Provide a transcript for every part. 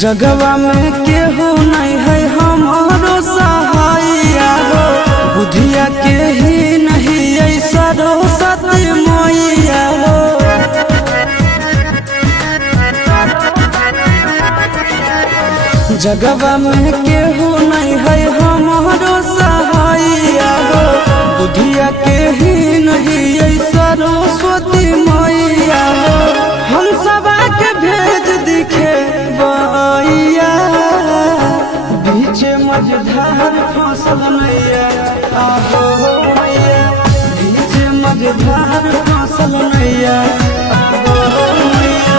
जगवा में केहू नहीं है हमारो सहाइया हो, बुधिया के ही नहीं ऐसा सरस्वती मैया हो। जगवा में केहू नहीं है हमारो सहाइया हो, बुधिया के ही नहीं ऐसा सरस्वती मैया हो। हम सबा के भेज दिखे बइया, बीचे मझधार फसल नैया आहो मैया, बीचे मझधार फसल नैया आहो मैया।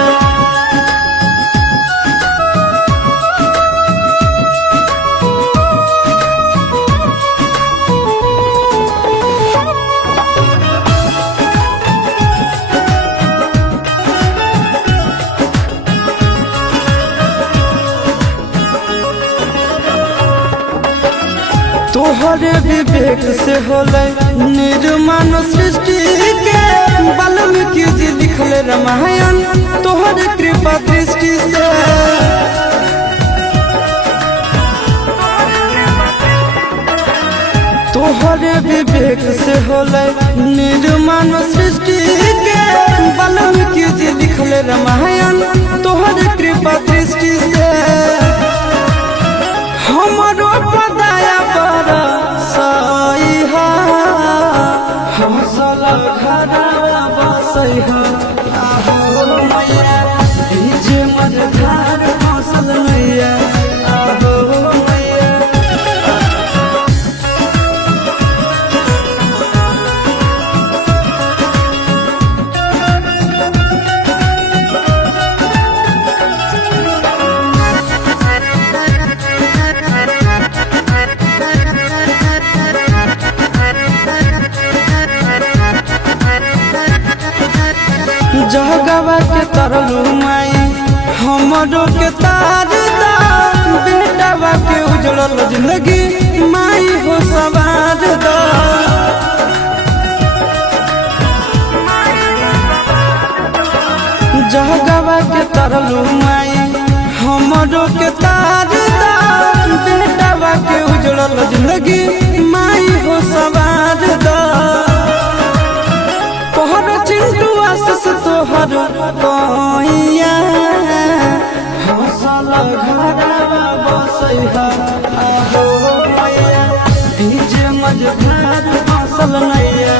तोहरे विवेक से होले निर्माण सृष्टि के, वाल्मीकि जी लिखले रामायण तोहरे कृपा दृष्टि से। तोहरे विवेक से होले निर्माण सृष्टि के, वाल्मीकि जी लिखले रामायण तोहरे कृपा दृष्टि से। हमरो पदाया पर सईहा, हौसल घरवा बसैहा आहो मैया, बीचे मझधार फसल नैया आहो मैया। जगवा के तरलू माई हमरो के तार दा, बेटावा के उजड़ल जिंदगी माई हो सवार दा। जगवा के तरलू माई हमरो के तार दा, बेटावा के उजड़ल जिंदगी माई हो सवार दा। तोहर कहिया हौसल घरवा बसैहा आहो मैया, बीचे मझधार फसल नैया।